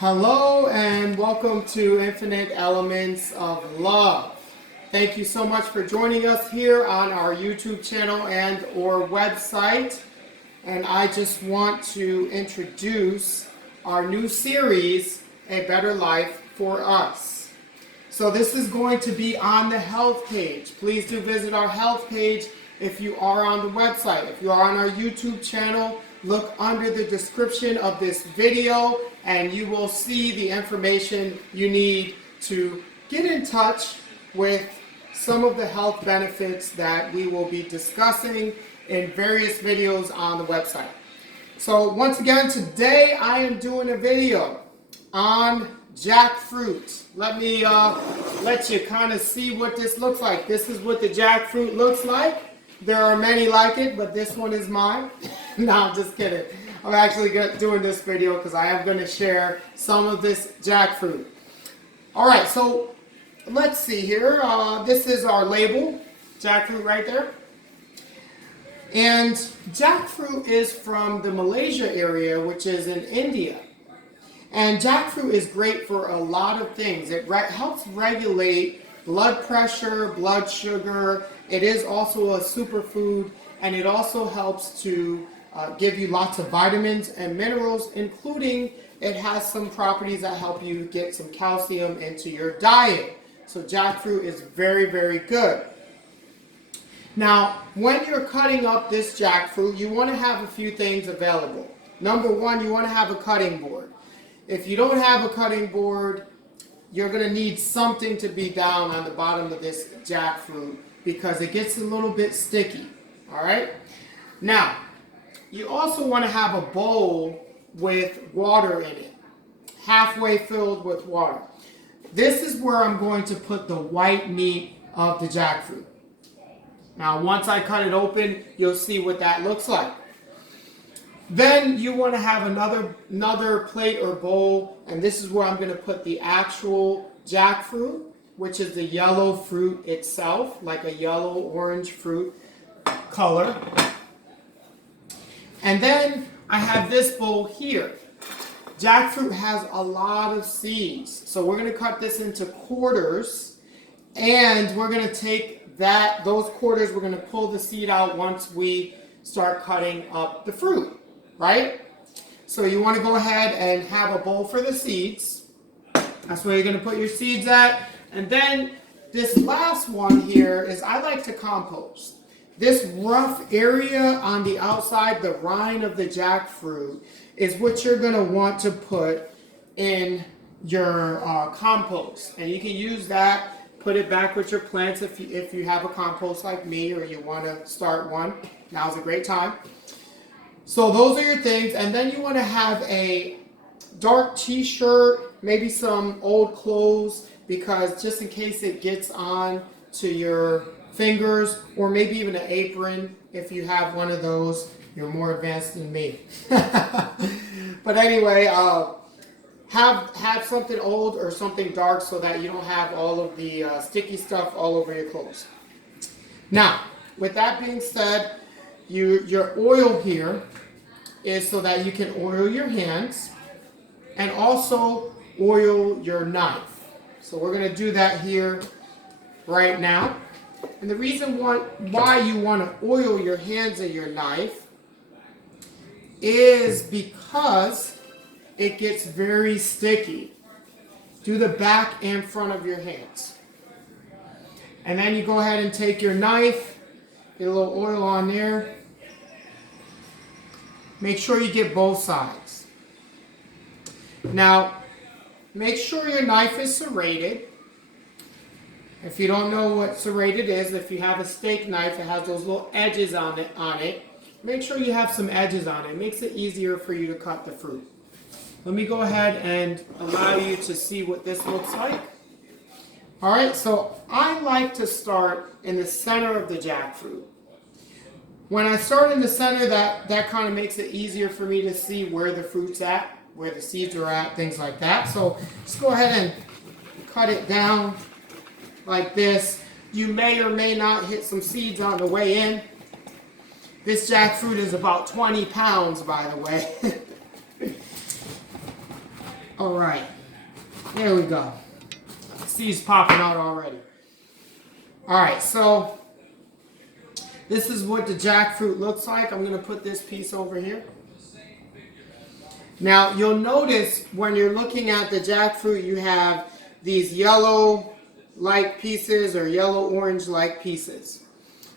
Hello and welcome to Infinite Elements of Love. Thank you so much for joining us here on our YouTube channel and or website. And I just want to introduce our new series, A Better Life for Us. So this is going to be on the health page. Please do visit our health page if you are on the website. If you are on our YouTube channel, look under the description of this video and you will see the information you need to get in touch with some of the health benefits that we will be discussing in various videos on the website. So once again, today I am doing a video on jackfruit. Let me let you kind of see what this looks like. This is what the jackfruit looks like. There are many like it, but this one is mine. No, I'm just kidding. I'm actually doing this video because I am going to share some of this jackfruit. Alright, so let's see here. This is our label. Jackfruit right there. And jackfruit is from the Malaysia area, which is in India. And jackfruit is great for a lot of things. It helps regulate blood pressure, blood sugar. It is also a superfood, and it also helps to give you lots of vitamins and minerals, including it has some properties that help you get some calcium into your diet. So jackfruit is very, very good. Now, when you're cutting up this jackfruit, you want to have a few things available. Number one, you want to have a cutting board. If you don't have a cutting board, you're going to need something to be down on the bottom of this jackfruit because it gets a little bit sticky. All right? Now, you also want to have a bowl with water in it, halfway filled with water. This is where I'm going to put the white meat of the jackfruit. Now, once I cut it open, you'll see what that looks like. Then you want to have another plate or bowl, and this is where I'm going to put the actual jackfruit, which is the yellow fruit itself, like a yellow-orange fruit color. And then I have this bowl here. Jackfruit has a lot of seeds, so we're going to cut this into quarters, and we're going to take those quarters, we're going to pull the seed out once we start cutting up the fruit. Right? So you want to go ahead and have a bowl for the seeds. That's where you're going to put your seeds at. And then this last one here is I like to compost. This rough area on the outside, the rind of the jackfruit, is what you're going to want to put in your compost. And you can use that, put it back with your plants if you have a compost like me or you want to start one. Now's a great time. So those are your things, and then you want to have a dark t-shirt, maybe some old clothes, because just in case it gets on to your fingers, or maybe even an apron if you have one of those. You're more advanced than me. But anyway, have something old or something dark so that you don't have all of the sticky stuff all over your clothes. Now, with that being said, your oil here is so that you can oil your hands and also oil your knife. So we're going to do that here right now. And the reason why you want to oil your hands and your knife is because it gets very sticky. Do the back and front of your hands. And then you go ahead and take your knife, get a little oil on there. Make sure you get both sides. Now, make sure your knife is serrated. If you don't know what serrated is, if you have a steak knife, it has those little edges on it. Make sure you have some edges on it. It makes it easier for you to cut the fruit. Let me go ahead and allow you to see what this looks like. Alright, so I like to start in the center of the jackfruit. When I start in the center, that kind of makes it easier for me to see where the fruit's at, where the seeds are at, things like that. So just go ahead and cut it down like this. You may or may not hit some seeds on the way in. This jackfruit is about 20 pounds, by the way. All right, there we go. Seeds popping out already. All right, so this is what the jackfruit looks like. I'm going to put this piece over here. Now, you'll notice when you're looking at the jackfruit, you have these yellow-like pieces or yellow-orange-like pieces.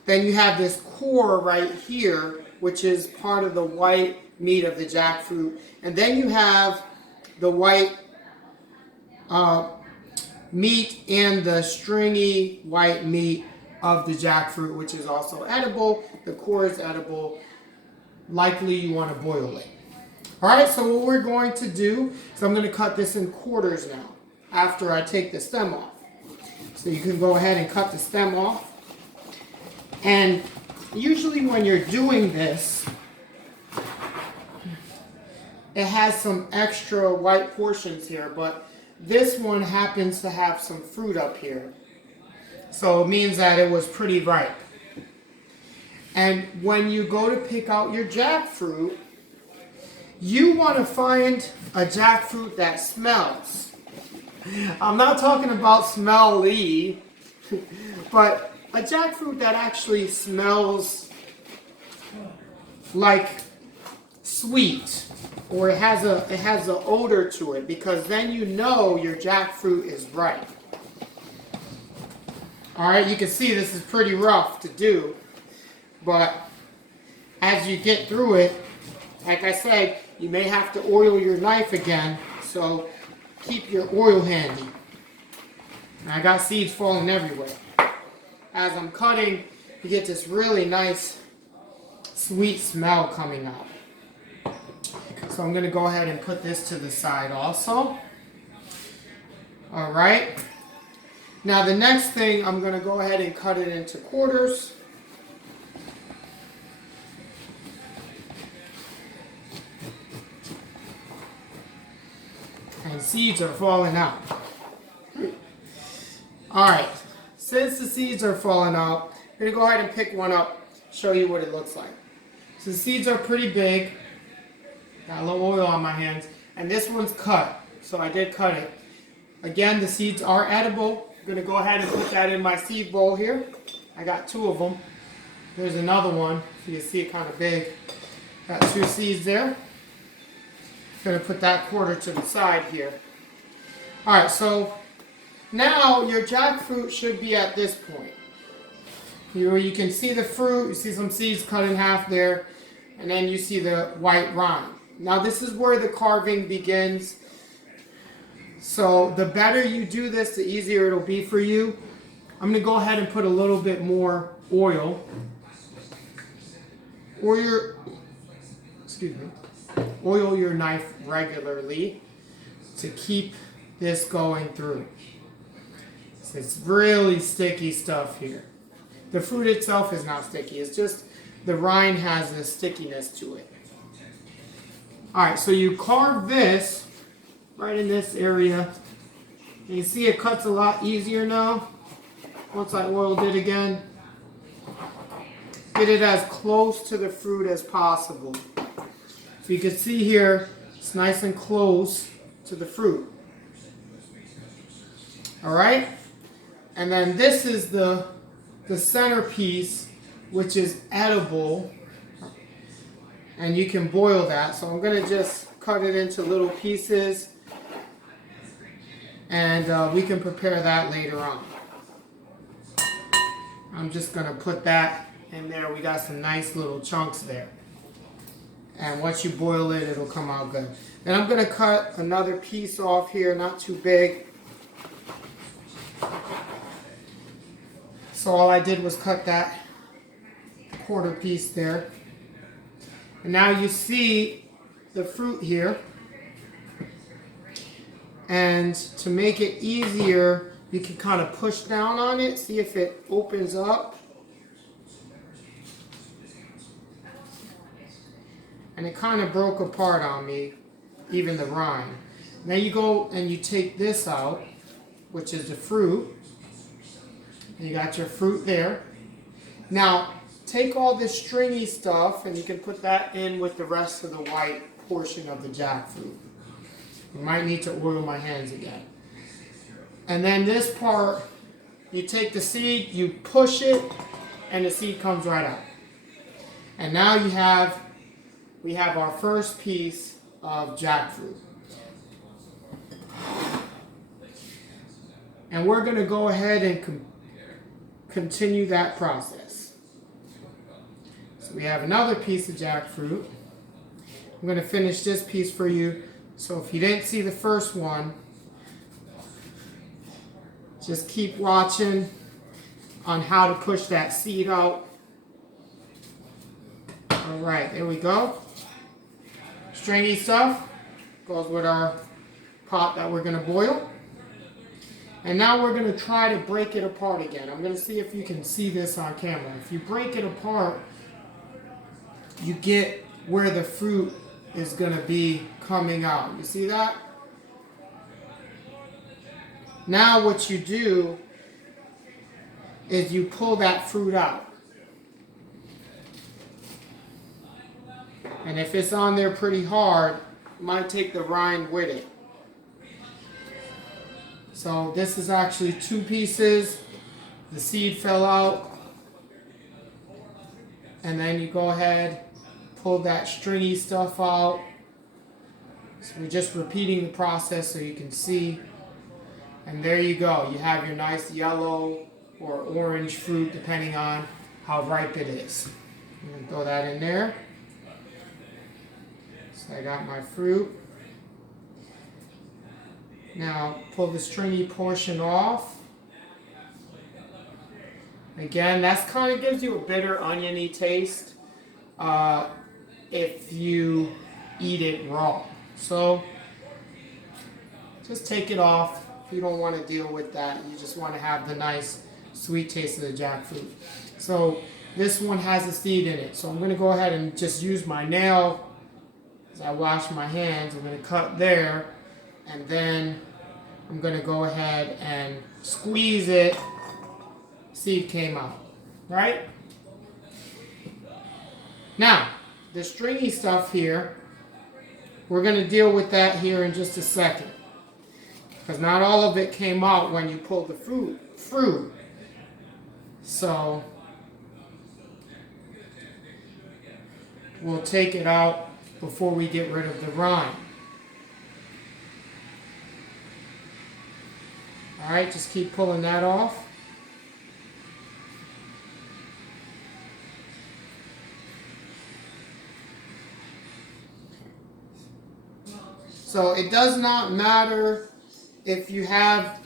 Then you have this core right here, which is part of the white meat of the jackfruit. And then you have the white meat and the stringy white meat of the jackfruit, which is also edible. The core is edible. Likely you want to boil it. All right, so what we're going to do is I'm going to cut this in quarters now after I take the stem off. So you can go ahead and cut the stem off. And usually when you're doing this, it has some extra white portions here, but this one happens to have some fruit up here. So it means that it was pretty ripe. And when you go to pick out your jackfruit, you want to find a jackfruit that smells. I'm not talking about smelly, but a jackfruit that actually smells like sweet, or it has an odor to it, because then you know your jackfruit is ripe. All right, you can see this is pretty rough to do, but as you get through it, like I said, you may have to oil your knife again, so keep your oil handy. And I got seeds falling everywhere. As I'm cutting, you get this really nice sweet smell coming out. So I'm going to go ahead and put this to the side also. All right. Now the next thing, I'm going to go ahead and cut it into quarters. And seeds are falling out. All right. Since the seeds are falling out, I'm going to go ahead and pick one up, show you what it looks like. So the seeds are pretty big. Got a little oil on my hands. And this one's cut, so I did cut it. Again, the seeds are edible. I'm going to go ahead and put that in my seed bowl here. I got 2 of them. There's another one, so you can see it kind of big. Got 2 seeds there. Going to put that quarter to the side here. All right, so now your jackfruit should be at this point. You can see the fruit, you see some seeds cut in half there, and then you see the white rind. Now this is where the carving begins. So the better you do this, the easier it'll be for you. I'm going to go ahead and put a little bit more oil. Oil your knife regularly to keep this going through. So it's really sticky stuff here. The fruit itself is not sticky. It's just the rind has this stickiness to it. Alright, so you carve this right in this area. And you see it cuts a lot easier now. Once I oiled it again. Get it as close to the fruit as possible. So you can see here, it's nice and close to the fruit. Alright? And then this is the centerpiece, which is edible. And you can boil that. So I'm going to just cut it into little pieces. And we can prepare that later on. I'm just going to put that in there. We got some nice little chunks there. And once you boil it, it'll come out good. Then I'm going to cut another piece off here, not too big. So all I did was cut that quarter piece there. And now you see the fruit here. And to make it easier, you can kind of push down on it, see if it opens up. And it kind of broke apart on me, even the rind. Now you go and you take this out, which is the fruit. And you got your fruit there. Now, take all this stringy stuff and you can put that in with the rest of the white portion of the jackfruit. I might need to oil my hands again. And then this part, you take the seed, you push it, and the seed comes right out. And now we have our first piece of jackfruit. And we're going to go ahead and continue that process. So we have another piece of jackfruit. I'm going to finish this piece for you. So if you didn't see the first one, just keep watching on how to push that seed out. All right, there we go. Stringy stuff goes with our pot that we're going to boil. And now we're going to try to break it apart again. I'm going to see if you can see this on camera. If you break it apart, you get where the fruit is going to be coming out. You see that? Now what you do is you pull that fruit out. And if it's on there pretty hard, you might take the rind with it. So this is actually 2 pieces. The seed fell out. And then you go ahead, pull that stringy stuff out. So we're just repeating the process so you can see. And there you go. You have your nice yellow or orange fruit depending on how ripe it is. I'm going to throw that in there. So I got my fruit. Now pull the stringy portion off. Again, that kind of gives you a bitter oniony taste if you eat it raw. So just take it off if you don't want to deal with that. You just want to have the nice sweet taste of the jackfruit. So this one has a seed in it. So I'm going to go ahead and just use my nail as I wash my hands. I'm going to cut there. And then I'm going to go ahead and squeeze it. Seed came out, right? Now, the stringy stuff here, we're going to deal with that here in just a second. Because not all of it came out when you pulled the fruit. So, we'll take it out before we get rid of the rind. Alright, just keep pulling that off. So it does not matter if you have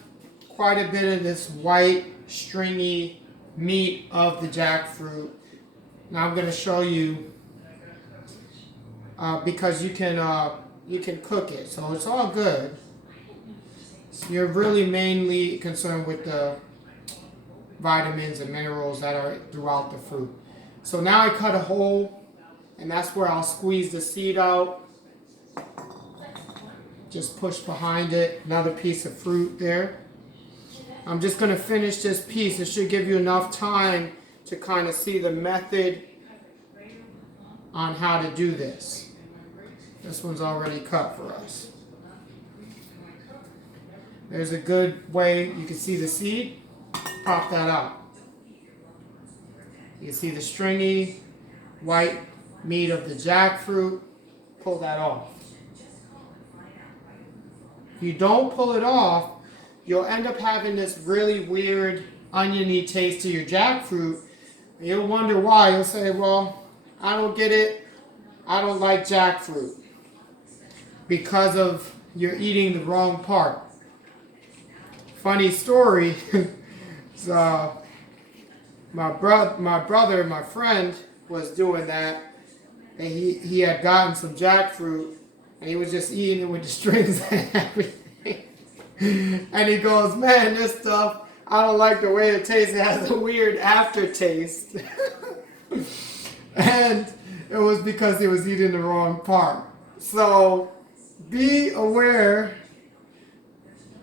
quite a bit of this white, stringy meat of the jackfruit. Now I'm going to show you because you can cook it, so it's all good. So you're really mainly concerned with the vitamins and minerals that are throughout the fruit. So now I cut a hole, and that's where I'll squeeze the seed out. Just push behind it, another piece of fruit there. I'm just going to finish this piece. It should give you enough time to kind of see the method on how to do this. This one's already cut for us. There's a good way you can see the seed. Pop that out. You can see the stringy white meat of the jackfruit. Pull that off. If you don't pull it off, you'll end up having this really weird oniony taste to your jackfruit. And you'll wonder why. You'll say, well, I don't get it. I don't like jackfruit. Because of you're eating the wrong part. Funny story. So my friend was doing that. And he had gotten some jackfruit. And he was just eating it with the strings and everything. And he goes, man, this stuff, I don't like the way it tastes. It has a weird aftertaste. And it was because he was eating the wrong part. So be aware.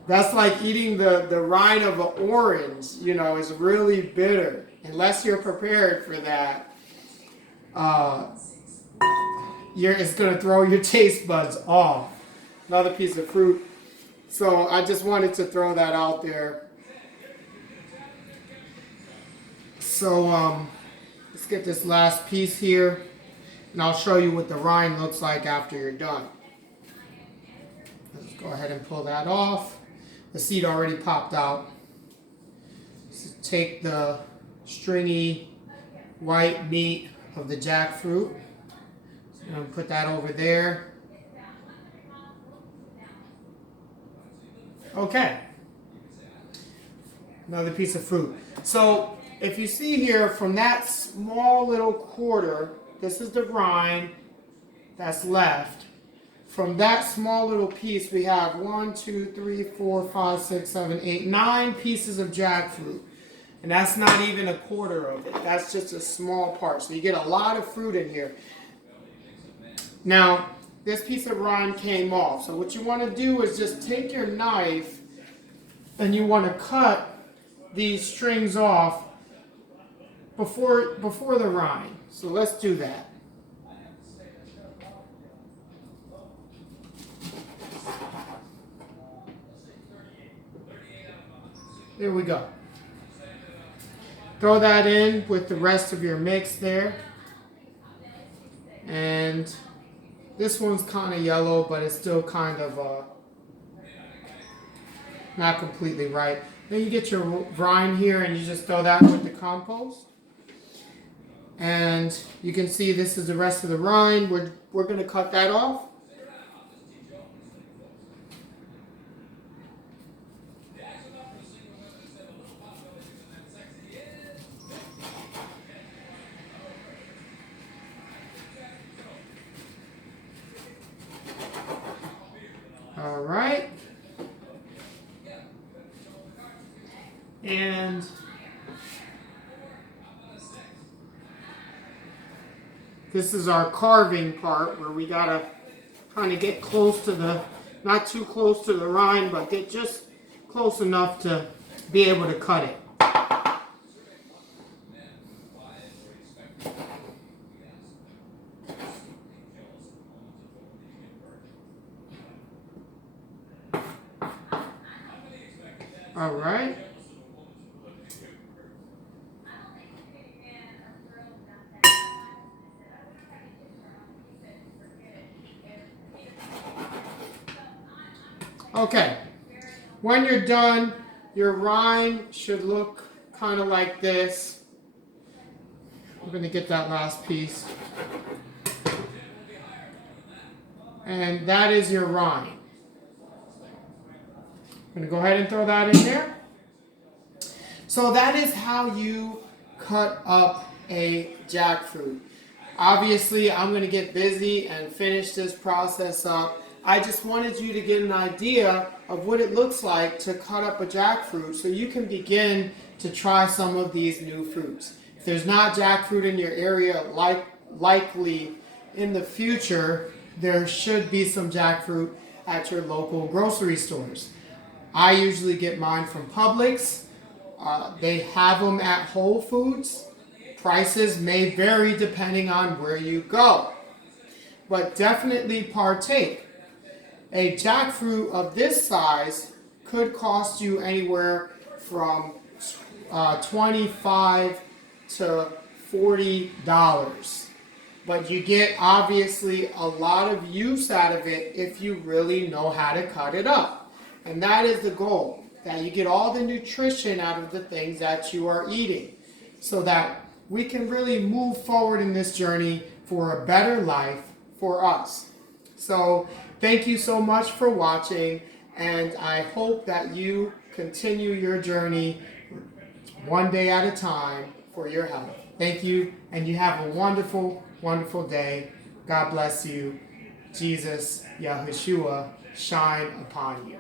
That's like eating the rind of an orange. You know, it's really bitter. Unless you're prepared for that. It's going to throw your taste buds off. another piece of fruit. So I just wanted to throw that out there. So let's get this last piece here, and I'll show you what the rind looks like after you're done. Let's go ahead and pull that off. The seed already popped out. So take the stringy white meat of the jackfruit and put that over there. Okay, another piece of fruit. So if you see here, from that small little quarter, this is the rind that's left. From that small little piece, we have 1, 2, 3, 4, 5, 6, 7, 8, 9 pieces of jackfruit. And that's not even a quarter of it. That's just a small part. So you get a lot of fruit in here. Now, this piece of rind came off. So what you want to do is just take your knife and you want to cut these strings off before the rind. So let's do that. There we go. Throw that in with the rest of your mix there. And this one's kind of yellow, but it's still kind of not completely right. Then you get your rind here and you just throw that with the compost. And you can see this is the rest of the rind. We're going to cut that off. All right. And this is our carving part where we gotta kind of get close to the, not too close to the rind, but get just close enough to be able to cut it. All right. Okay. When you're done, your rind should look kind of like this. I'm going to get that last piece. And that is your rind. I'm going to go ahead and throw that in there. So that is how you cut up a jackfruit. Obviously, I'm going to get busy and finish this process up. I just wanted you to get an idea of what it looks like to cut up a jackfruit so you can begin to try some of these new fruits. If there's not jackfruit in your area, likely in the future, there should be some jackfruit at your local grocery stores. I usually get mine from Publix. They have them at Whole Foods. Prices may vary depending on where you go. But definitely partake. A jackfruit of this size could cost you anywhere from $25 to $40. But you get obviously a lot of use out of it if you really know how to cut it up. And that is the goal, that you get all the nutrition out of the things that you are eating so that we can really move forward in this journey for a better life for us. So thank you so much for watching, and I hope that you continue your journey one day at a time for your health. Thank you, and you have a wonderful, wonderful day. God bless you. Jesus, Yahushua, shine upon you.